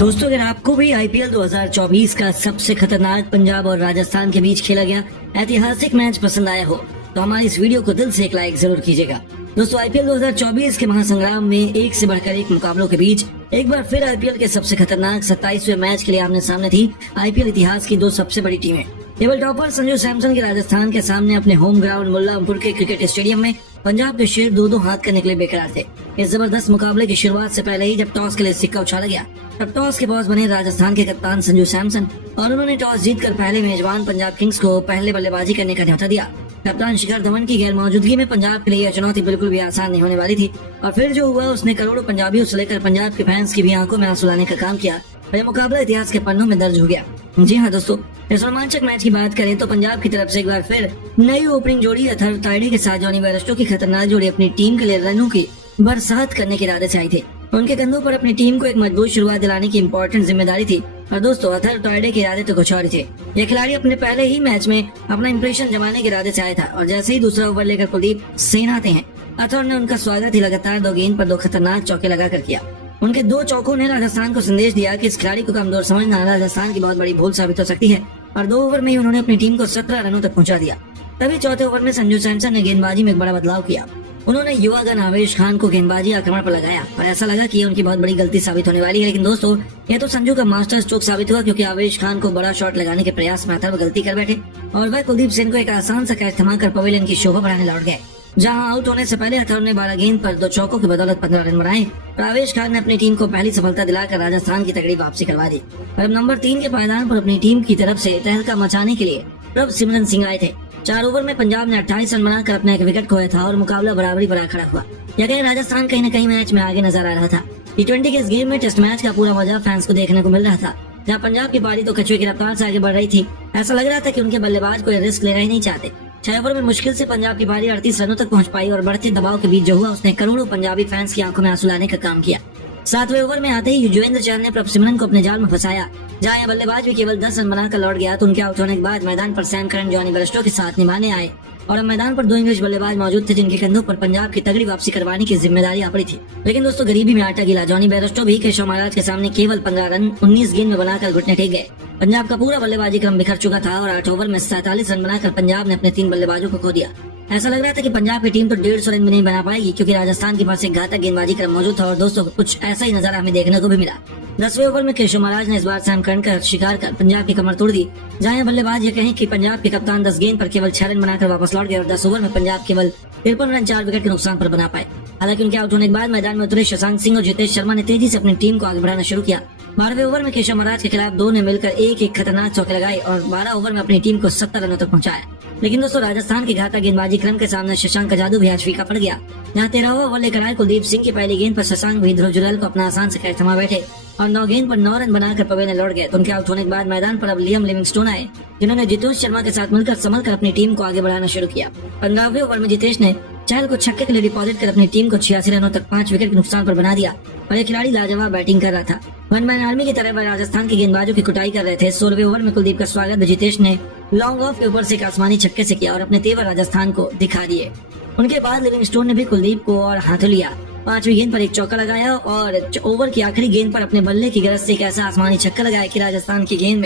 दोस्तों, अगर आपको भी आईपीएल 2024 का सबसे खतरनाक पंजाब और राजस्थान के बीच खेला गया ऐतिहासिक मैच पसंद आया हो तो हमारी इस वीडियो को दिल से एक लाइक जरूर कीजिएगा। दोस्तों, आईपीएल 2024 के महासंग्राम में एक से बढ़कर एक मुकाबलों के बीच एक बार फिर आईपीएल के सबसे खतरनाक 27वें मैच के लिए आमने सामने थी आईपीएल इतिहास की दो सबसे बड़ी टीमें। टेबल टॉपर संजू सैमसन के राजस्थान के सामने अपने होम ग्राउंड मुल्लामपुर के क्रिकेट स्टेडियम में पंजाब के शेर दो हाथ करने के लिए बेकरार थे। इस जबरदस्त मुकाबले की शुरुआत से पहले ही जब टॉस के लिए सिक्का उछाला गया तब टॉस के बॉस बने राजस्थान के कप्तान संजू सैमसन और उन्होंने टॉस जीतकर पहले मेजबान पंजाब किंग्स को पहले बल्लेबाजी करने का न्योता दिया। कप्तान शिखर धवन की गैर मौजूदगी में पंजाब के लिए यह चुनौती बिल्कुल भी आसान नहीं होने वाली थी और फिर जो हुआ उसने करोड़ों पंजाबियों से लेकर पंजाब के फैंस की भी आंखों में आंसू लाने का काम किया और यह मुकाबला इतिहास के पन्नों में दर्ज हो गया। जी हाँ दोस्तों, इस रोमांचक मैच की बात करें तो पंजाब की तरफ से एक बार फिर नई ओपनिंग जोड़ी अथर ताइडे के साथ जॉनी बेयरस्टो की खतरनाक जोड़ी अपनी टीम के लिए रनों की बरसात करने के इरादे से आई थी। उनके कंधों पर अपनी टीम को एक मजबूत शुरुआत दिलाने की इम्पोर्टेंट जिम्मेदारी थी और दोस्तों अथर ताइडे के इरादे तो कुछ और थे। यह खिलाड़ी अपने पहले ही मैच में अपना इंप्रेशन जमाने के इरादे से आया था और जैसे ही दूसरा ओवर लेकर कुलदीप सेन आते हैं अथर ने उनका स्वागत ही लगातार दो गेंद पर दो खतरनाक चौके लगाकर किया। उनके दो चौकों ने राजस्थान को संदेश दिया कि इस खिलाड़ी को कमजोर समझना राजस्थान की बहुत बड़ी भूल साबित हो सकती है और दो ओवर में ही उन्होंने अपनी टीम को 17 रनों तक पहुंचा दिया। तभी चौथे ओवर में संजू सैमसन ने गेंदबाजी में एक बड़ा बदलाव किया। उन्होंने युवा गन आवेश खान को गेंदबाजी आक्रमण पर लगाया और ऐसा लगा कि उनकी बहुत बड़ी गलती साबित होने वाली है, लेकिन दोस्तों यह तो संजू का मास्टर स्ट्रोक साबित हुआ क्योंकि आवेश खान को बड़ा शॉट लगाने के प्रयास में अथर्व गलती कर बैठे और वह कुलदीप सेन को एक आसान सा कैच थमाकर पवेलियन की शोभा बढ़ाने लौट गए। जहां आउट होने से पहले अथर्व ने 12 गेंद पर दो चौकों की बदौलत 15 रन बनाए और आवेश खान ने अपनी टीम को पहली सफलता दिलाकर राजस्थान की तगड़ी वापसी करवा दी। और अब नंबर 3 के पायदान पर अपनी टीम की तरफ से तहलका मचाने के लिए प्रभसिमरन सिंह आए थे। 4 ओवर में पंजाब ने 28 रन बनाकर अपना एक विकेट खोया था और मुकाबला बराबरी पर खड़ा हुआ। यह कहीं राजस्थान कहीं न कहीं मैच में आगे नजर आ रहा था। T20 के इस गेम में टेस्ट मैच का पूरा मजा फैंस को देखने को मिल रहा था, जहां पंजाब की पारी तो कछुए की रफ्तार से आगे बढ़ रही थी। ऐसा लग रहा था कि उनके बल्लेबाज कोई रिस्क लेना ही नहीं चाहते। 6 ओवर में मुश्किल से पंजाब की पारी 38 रनों तक पहुंच पाई और बढ़ते दबाव के बीच जो हुआ उसने करोड़ों पंजाबी फैंस की आंखों में आंसू लाने का काम किया। 7वें ओवर में आते ही युजवेंद्र चहल ने प्रभसिमरन को अपने जाल में फंसाया। जहां यह बल्लेबाज भी केवल 10 रन बनाकर लौट गया तो उनके आउट होने के बाद मैदान पर सैम करन जॉनी बेयरस्टो के साथ निभाने आए और अब मैदान पर 2 इंग्लिश बल्लेबाज मौजूद थे जिनके कंधों पर पंजाब की तगड़ी वापसी करवाने की जिम्मेदारी आ पड़ी थी। लेकिन दोस्तों गरीबी में आटा गिला। जॉनी बेयरस्टो भी केशव महाराज के सामने केवल 15 रन 19 गेंद में बनाकर घुटने टेक गए। पंजाब का पूरा बल्लेबाजी क्रम बिखर चुका था और 8 ओवर में 47 रन बनाकर पंजाब ने अपने 3 बल्लेबाजों को खो दिया। ऐसा लग रहा था कि पंजाब की टीम तो 150 रन भी नहीं बना पाएगी क्योंकि राजस्थान के पास एक घातक गेंदबाजी क्रम मौजूद था और दोस्तों कुछ ऐसा ही नजारा हमें देखने को भी मिला। 10वें ओवर में केशव महाराज ने इस बार सैम करन का शिकार कर पंजाब की कमर तोड़ दी। जहां बल्लेबाज ये कहें कि पंजाब के कप्तान 10 गेंद पर केवल 6 रन बनाकर वापस लौट गए और 10 ओवर में पंजाब केवल 53 रन 4 विकेट के नुकसान पर बना पाए। हालांकि उनके आउट होने के बाद मैदान में उतरे शशांक सिंह और जितेश शर्मा ने तेजी से अपनी टीम को आगे बढ़ाना शुरू किया। 12वें ओवर में केशव महाराज के खिलाफ 2 ने मिलकर एक खतरनाक चौके लगाए और 12 ओवर में अपनी टीम को 70 रनों तक पहुंचाया। लेकिन दोस्तों राजस्थान की घातक गेंदबाजी क्रम के सामने शशांक का जादू भी आज फीका पड़ गया। जहां 13वां ओवर लेकर आए कुलदीप सिंह की पहली गेंद पर शशांक भी ध्रुव जुरैल को अपना आसान से कैच थमा बैठे और 9 गेंद पर 9 रन बनाकर पवेलियन लौट गए तो उनके आउट होने के बाद मैदान पर अब लियम लिविंगस्टोन आए जिन्होंने जितेश शर्मा के साथ मिलकर संभल कर अपनी टीम को आगे बढ़ाना शुरू किया। 15वें ओवर में जितेश ने चहल को छक्के के लिए डिपॉजिट कर अपनी टीम को 86 रनों तक 5 विकेट के नुकसान पर बना दिया और ये खिलाड़ी लाजवाब बैटिंग कर रहा था। वन मैन आर्मी की तरह वह राजस्थान के गेंदबाजों की कुटाई कर रहे थे। 16वें ओवर में कुलदीप का स्वागत जितेश ने लॉन्ग ऑफ के ऊपर से एक आसमानी छक्के से किया और अपने तेवर राजस्थान को दिखा दिए। उनके बाद लिविंगस्टोन ने भी कुलदीप को और हाथ लिया। 5वीं गेंद पर एक चौका लगाया और ओवर की आखिरी गेंद पर अपने बल्ले की गरज से एक ऐसा आसमानी छक्का लगाया कि राजस्थान की गेंद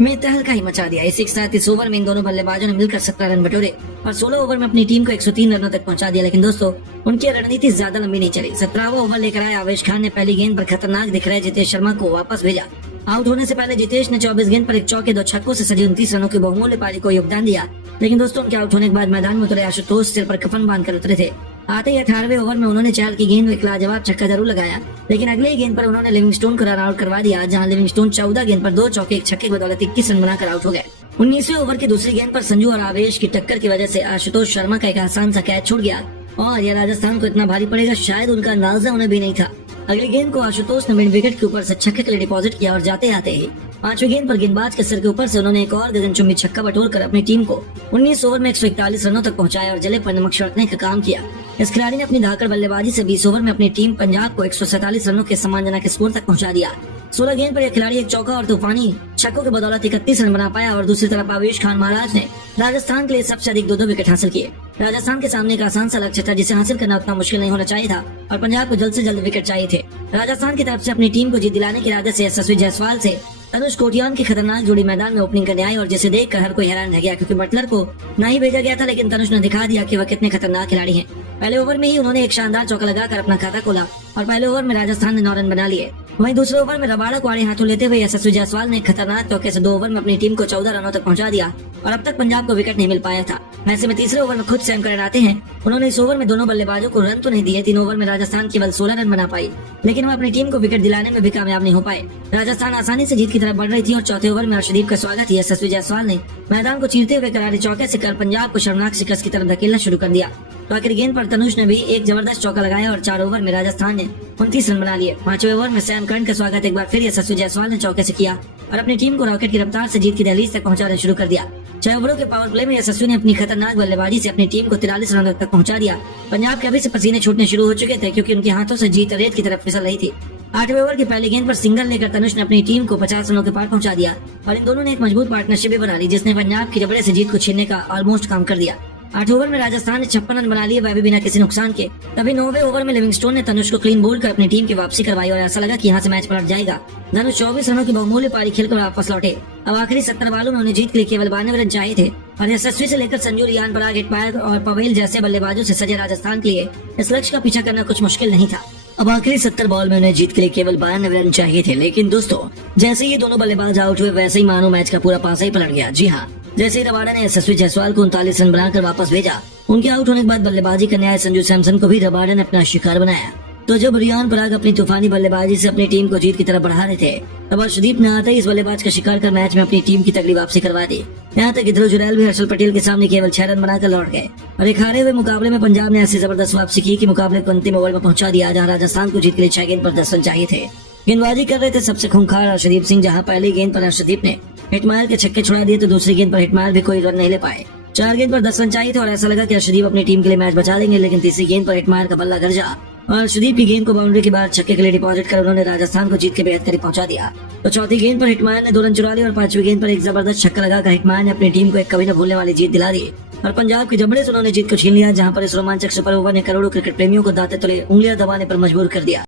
में तहलका ही मचा दिया। इसी के साथ इस ओवर में इन दोनों बल्लेबाजों ने मिलकर 17 रन बटोरे और 16 ओवर में अपनी टीम को 103 रनों तक पहुंचा दिया। लेकिन दोस्तों उनकी रणनीति ज्यादा लंबी नहीं चली। 17वां ओवर लेकर आए आवेश खान ने पहली गेंद पर खतरनाक दिख रहे जितेश शर्मा को वापस भेजा। आउट होने से पहले जितेश ने 24 गेंद पर एक चौके 2 छक्कों से सजी 29 रनों की बहुमूल्य पारी को योगदान दिया। लेकिन दोस्तों उनके आउट होने के बाद मैदान में उतरे आशुतोष सिर पर कफन बांधकर उतरे थे। आते ही 18वें ओवर में उन्होंने चहल की गेंद में एक लाजवाब छक्का जरूर लगाया, लेकिन अगले ही गेंद पर उन्होंने लिविंगस्टोन को रन आउट करवा दिया। जहां लिविंगस्टोन 14 गेंद पर 2 चौके 1 छक्के की बदौलत 21 रन बनाकर आउट हो गए। 19वें ओवर की दूसरी गेंद पर संजू और आवेश की टक्कर की वजह से आशुतोष शर्मा का एक आसान सा कैच छूट गया और यह राजस्थान को इतना भारी पड़ेगा शायद उनका अंदाजा उन्हें भी नहीं था। अगली गेंद को आशुतोष ने मिड विकेट के ऊपर से छक्के के लिए डिपॉजिट किया और जाते आते ही 5वीं गेंद पर गेंदबाज के सिर के ऊपर से उन्होंने एक और गगनचुंबी छक्का बटोर कर अपनी टीम को 19 ओवर में 141 रनों तक पहुंचाया और जले पर नमक छिड़कने का काम किया। इस खिलाड़ी ने अपनी धाकड़ बल्लेबाजी से 20 ओवर में अपनी टीम पंजाब को 147 रनों के सम्मानजनक स्कोर तक पहुंचा दिया। 16 गेंद पर यह खिलाड़ी एक चौका और तूफानी छक्कों की बदौलत 31 रन बना पाया और दूसरी तरफ आवेश खान महाराज ने राजस्थान के लिए सबसे अधिक 2 विकेट हासिल किए। राजस्थान के सामने एक आसान सा लक्ष्य था जिसे हासिल करना उतना मुश्किल नहीं होना चाहिए था और पंजाब को जल्द से जल्द विकेट चाहिए थे। राजस्थान की तरफ से अपनी टीम को जीत दिलाने के इरादे से यशस्वी जायसवाल से तनुष कोटियान की खतरनाक जोड़ी मैदान में ओपनिंग करने आई और जिसे देखकर हर कोई हैरान रह गया, क्योंकि बटलर को ना ही भेजा गया था लेकिन तनुष ने दिखा दिया कि वह कितने खतरनाक खिलाड़ी हैं। पहले ओवर में ही उन्होंने एक शानदार चौका लगाकर अपना खाता खोला और पहले ओवर में राजस्थान ने 9 रन बना लिए। वहीं दूसरे ओवर में रबाड़ा को आड़े हाथों लेते हुए यशस्वी जायसवाल ने खतरनाक चौके से 2 ओवर में अपनी टीम को 14 रनों तक पहुंचा दिया और अब तक पंजाब को विकेट नहीं मिल पाया था। ऐसे में तीसरे ओवर में खुद सैम करन आते हैं। उन्होंने इस ओवर में दोनों बल्लेबाजों को रन तो नहीं दिए, 3 ओवर में राजस्थान केवल 16 रन बना पाई, लेकिन वह अपनी टीम को विकेट दिलाने में भी कामयाब नहीं हो पाए। राजस्थान आसानी से जीत की तरफ बढ़ रही थी और चौथे ओवर में अर्शदीप का स्वागत ही यशस्वी जायसवाल ने मैदान को चीरते हुए करारे चौके से कर पंजाब को शर्मनाक शिकस्त की तरफ धकेलना शुरू कर दिया। तो आखिर गेंद पर तनुष ने भी एक जबरदस्त चौका लगाया और 4 ओवर में राजस्थान ने 29 रन बना लिए। 5वें ओवर में सैम करन का स्वागत एक बार फिर यशस्वी जायसवाल ने चौके से किया और अपनी टीम को रॉकेट की रफ्तार से जीत की दहलीज तक पहुंचाना शुरू कर दिया। 6 ओवरों के पावर प्ले में यशस्वी ने अपनी खतरनाक बल्लेबाजी से अपनी टीम को 43 रनों तक पहुंचा दिया। पंजाब के अभी से पसीने छूटने शुरू हो चुके थे क्योंकि उनके हाथों से जीत रेत की तरफ फिसल रही थी। 8वें ओवर की पहली गेंद पर सिंगल लेकर तनुष ने अपनी टीम को 50 रनों के पार पहुंचा दिया और इन दोनों ने एक मजबूत पार्टनरशिप भी बना ली जिसने पंजाब की जबड़े से जीत को छीनने का ऑलमोस्ट काम कर दिया। 8 ओवर में राजस्थान ने 56 रन बना लिए, वह भी बिना किसी नुकसान के। तभी 9वें ओवर में लिविंगस्टोन ने तनुष को क्लीन बोल्ड कर अपनी टीम की वापसी करवाई और ऐसा लगा कि यहाँ से मैच पलट जाएगा। धनुष 24 रनों की बहुमूल्य पारी खेलकर वापस लौटे। अब आखिरी 70 बालों में उन्हें जीत के लिए केवल 92 रन चाहिए थे और यशस्वी से लेकर संजू रियान, पराग हिटमायर और पवेल जैसे बल्लेबाजों से सजे राजस्थान के लिए इस लक्ष्य का पीछा करना कुछ मुश्किल नहीं था। अब आखिरी 70 बॉल में उन्हें जीत के लिए केवल 92 रन चाहिए थे, लेकिन दोस्तों जैसे ये दोनों बल्लेबाज आउट हुए वैसे ही मानो मैच का पूरा पासा ही पलट गया। जी हाँ, जैसे ही रबाड़ा ने यशस्वी जायसवाल को 39 रन बनाकर वापस भेजा, उनके आउट होने के बाद बल्लेबाजी करने आए संजू सैमसन को भी रबाड़ा ने अपना शिकार बनाया। तो जब रियान पराग अपनी तूफानी बल्लेबाजी से अपनी टीम को जीत की तरफ बढ़ा रहे थे, तब अर्शदीप ने आते ही इस बल्लेबाज का शिकार कर मैच में अपनी टीम की तगड़ी वापसी करवा दी। यहाँ तक ध्रुव जुरैल भी हर्षल पटेल के सामने केवल 6 रन बनाकर लौट गए और एक हारे हुए मुकाबले में पंजाब ने ऐसी जबरदस्त वापसी की कि मुकाबले को अंतिम ओवर में पहुंचा दिया, जहाँ राजस्थान को जीत के लिए 6 गेंद पर 10 रन चाहिए थे। गेंदबाजी कर रहे थे सबसे खूंखार अर्शदीप सिंह, जहाँ पहली गेंद पर अर्शदीप ने हिटमायर के छक्के छुड़ा दिए तो दूसरी गेंद पर हिटमायर भी कोई रन नहीं ले पाए। 4 गेंद पर 10 रन चाहिए थे और ऐसा लगा कि अर्शदीप अपनी टीम के लिए मैच बचा लेंगे, लेकिन तीसरी गेंद पर हिटमायर का बल्ला गरजा और अर्शदीप की गेंद को बाउंड्री के बाहर छक्के के लिए डिपॉजिट कर उन्होंने राजस्थान को जीत के बेहद करीब पहुंचा दिया। तो चौथी गेंद पर हिटमायर ने 2 रन चुरा लिए और 5वीं गेंद पर एक जबरदस्त छक्का लगाकर हिटमायर ने अपनी टीम को एक कभी न भूलने वाली जीत दिला दी और पंजाब के जबड़े से उन्होंने जीत को छीन लिया, जहां पर इस रोमांचक सुपर ओवर ने करोड़ों क्रिकेट प्रेमियों को दांते तले उंगलियां दबाने पर मजबूर कर दिया।